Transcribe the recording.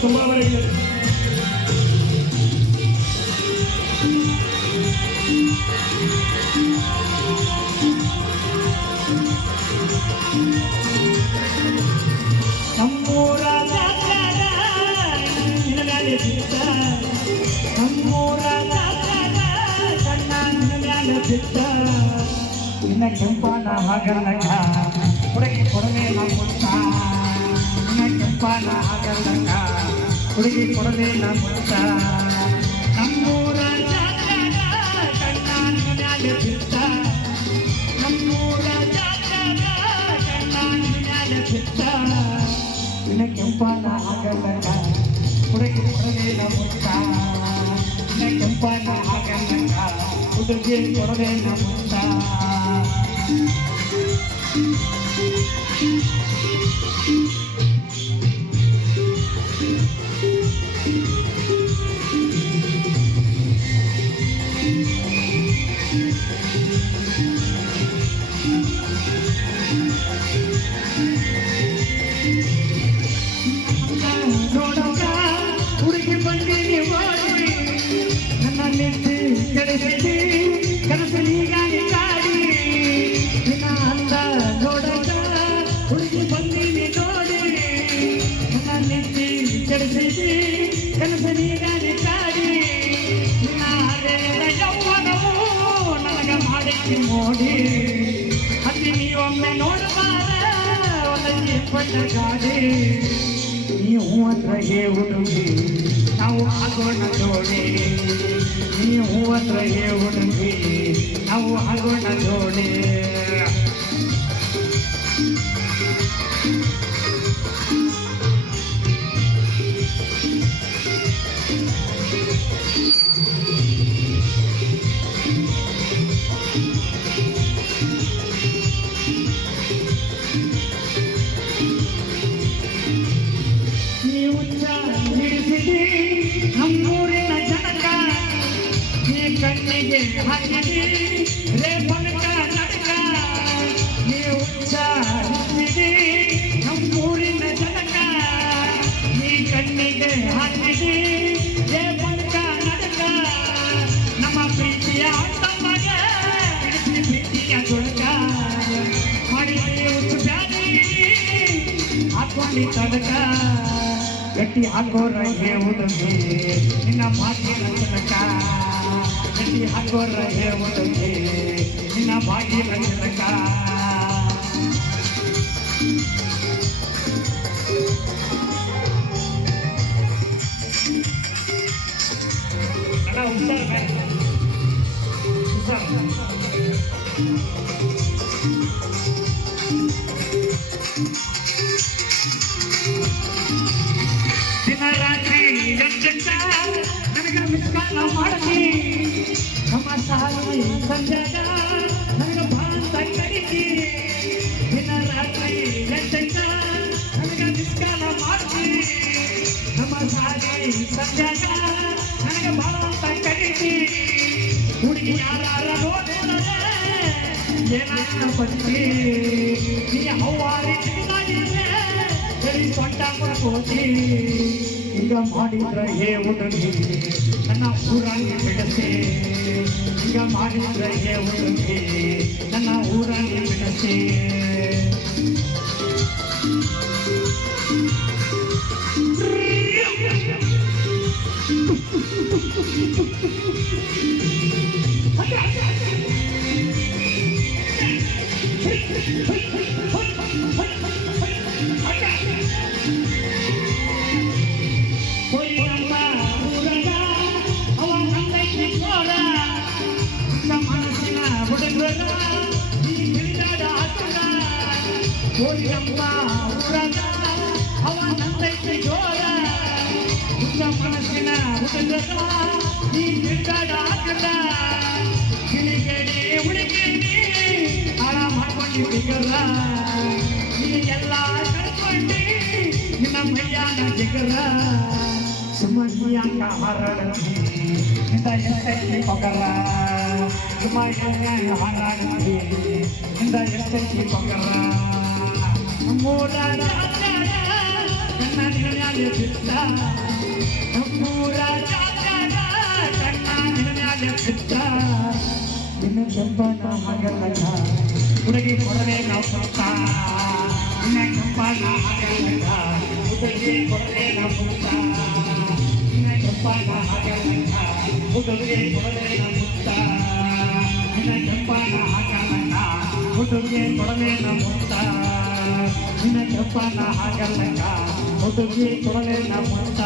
ತುಂಬಾವರೆಗೆ ನಮ್ಮೂರ ಜಾತ್ರೆಗ ನಿನ್ನ ಮ್ಯಾಲೆ ಬಿತ್ತ ನಮ್ಮೂರ ಜಾತ್ರೆಗ ಕಣ್ಣ ನಿನ್ನ ಮ್ಯಾಲೆ ಬಿತ್ತ ನಿನ್ನ ಕೆಂಪನ ಹಗಲಗ ಹುಡುಗಿ ಕೊಡಲೇ ನಮ್ಮುತ್ತ ನಿನ್ನ ಕೆಂಪನ ಹಗಲಗ ಹುಡುಗಿ ಕೊಡಲೇ ನಮ್ಮುತ್ತ ನಮ್ಮೂರ ಜಾತ್ರೆಗ ಕಣ್ಣ ನಿನ್ನ ಮ್ಯಾಲೆ ಬಿತ್ತ ನಮ್ಮೂರ ಜಾತ್ರೆಗ ಕಣ್ಣ ನಿನ್ನ ಮ್ಯಾಲೆ ಬಿತ್ತ ನಿನ್ನ ಕೆಂಪನ ಹಗಲಗ ಹುಡುಗಿ ಕೊಡಲೇ ನಮ್ಮುತ್ತ ನಿನ್ನ ಕೆಂಪನ ಹಗಲಗ ಹುಡುಗಿ ಕೊಡಲೇ ನಮ್ಮುತ್ತ ನೋಡೋಣ ಹುಡುಗಿ ಬಂದೀನಿ ಓಡಿ ನನ್ನ ನಿಂತು ಕೆಡಿಸಿದಿ ಕನಸಲಿಗಾಗಿ ಕಾಡಿ ನಿನ್ನ ಅಂದ ನೋಡೋಣ ಹುಡುಗಿ ಬಂದೀನಿ ನೋಡಿ ನನ್ನ ನಿಂತು ಕೆಡಿಸಿದಿ ಕನಸಲಿಗಾಗಿ ಕಾಡಿ ನಿನ್ನ ಹರೆಯದ ಯೌವನವು ನನಗ ಮಾಡಿಸಿ ಮೋಡಿ ಅಲ್ಲಿ ನೀವೊಮ್ಮೆ ನೋಡಬಾರ ಒಂದಕ್ಕೆ ಪಟ್ಟ ಗಾಡಿ ನೀವು ಹತ್ರ ಹುಡುಗಿ ನಾವು ಆಗೋಣ ಜೋಡಿ ನೀವು ಹತ್ರ ಹುಡುಗಿ ನಾವು ಆಗೋಣ ಜೋಡಿ ನಮ್ಮೂರಿನ ಜನಕ ನೀ ಕಣ್ಣಿಗೆ ಹಾಕಿದಿ ರೇ ಬನಕ ನಡಕ ನೀ ಉಚ್ಚಾರಿಸಿದಿ ನಮ್ಮೂರಿನ ಜನಕ ನೀ ಕಣ್ಣಿಗೆ ಹಾಕಿದಿ ರೇ ಬನಕ ನಡಕ ನಮ್ಮ ಪ್ರೀತಿಯ ತಮ್ಮಗೆ ಪ್ರೀತಿಯ ತೊಡಕ ಮಾಡಿದಿ ಉಚ್ಚಾರಿ ಹಾಕೊಂಡಿ ತಡಕ ಗಟ್ಟಿ ಹಾಕೋರಗೆ ಹುಡುಗಿ ನಿನ್ನ ಭಾಗ್ಯನ ಜನಕ ಗಟ್ಟಿ ಹಾಕೋರಗೆ ಹುಡುಗಿ ನಿನ್ನ ಭಾಗ್ಯನ ಜನಕ ದಿನ ರಾತ್ರಿ ಎಂಟಂಟ ನನಗ ಮಿಸ್ಕಾಲ ಮಾಡತಿ ನಮ್ಮ ಸಾಲಿ ಸಂಜಾಗ ನನಗ ಭಾಂತ ಕಡಿತಿ ದಿನ ರಾತ್ರಿ ಎಂಟಂಟ ನನಗ ಮಿಸ್ಕಾಲ ಮಾಡತಿ ನಮ್ಮ ಸಾಲಿ ಸಂಜಾಗ ನನಗ ಭಾಂತ ಕಡಿತಿ ಹುಡುಗಿ ಯಾರ ನೋಡಿದರೆ ಏನಾರ ಬಂತಿ ನೀ ಹವ್ವಾರಿ ಸರಿ ಸೊಂಟ ಕೊಡ್ಕೋತಿ ಈಗ ಮಾಡಿದ್ರ ಹುಡುಗಿ ನನ್ನ ಊರಾಗಿ ಬಿಡಸೆ ಈಗ ಮಾಡಿದ್ರ ಹುಡುಗಿ ನನ್ನ ಊರಾಗಿ ಬಿಡಸೆ ಕೋರಿಯಮ್ಮ ಊರಾಗ ಅವ ನಂದೈತಿ ಜೋರ ಹುಚ್ಚ ಮನಸ್ಸಿನ ಹುಡುಗರ ನೀ ಬಿಡ್ದಾಡ ಹಾಕದ ಗಿಳಿಗೇಡಿ ಹುಡುಗೇಡಿ ಹಾಳ ಮಾಡ್ಕೊಂಡು ಬಿಗರ ನೀಗೆಲ್ಲ ಕಳ್ಕೊಂಡಿ ನಿನ್ನ ಮೈಯಾನ ಜಿಗರ ಸುಮಯ್ಯಂಗ ಹರಡತಿ ನಿಂದ ಎಷ್ಟೈತಿ ಪಗರ ಸುಮಯ್ಯಂಗ ಹರಡತಿ ನಿಂದ ಎಷ್ಟೈತಿ ಪಗರ ಮೂಲ ನನ್ನ ನಿನ್ಮ್ಯಾಲೆ ಬಿತ್ತ ನಮ್ಮೂರ ಜಾತ್ಯಾಗ ಕಣ್ಣ ನಿನ್ಮ್ಯಾಲೆ ಬಿತ್ತ ಇನ್ನು ಕೆಂಪನ ಹಾಗಲ್ಲ ಹುಡುಗಿ ಕೊಡವೆ ನಾವು ಪುಟ್ಟ ಇನ್ನ ಕೆಂಪನ ಹಾಗಲ್ಲ ಹುಡುಗಿ ಕೊಡವೆ ನಾವು ಪುಟ್ಟ ಇನ್ನ ಕೆಂಪನ ಹಾಗಲ್ಲ ಹುಡುಗಿ ಕೊಡವೆ ನಾವು ಪುಟ್ಟ ಇನ್ನ ಕೆಂಪನ ಹಾಗಲ್ಲ ಹುಡುಗಿ ಕೊಡವೆ ನಾವು ಪುಟ್ಟ ಇನ್ನ ಕೆಂಪನ ಹಾಗಲ್ಲ ಹುಡುಗಿ ಕೊಡವೆ ನಾವು ಪುಟ್ಟ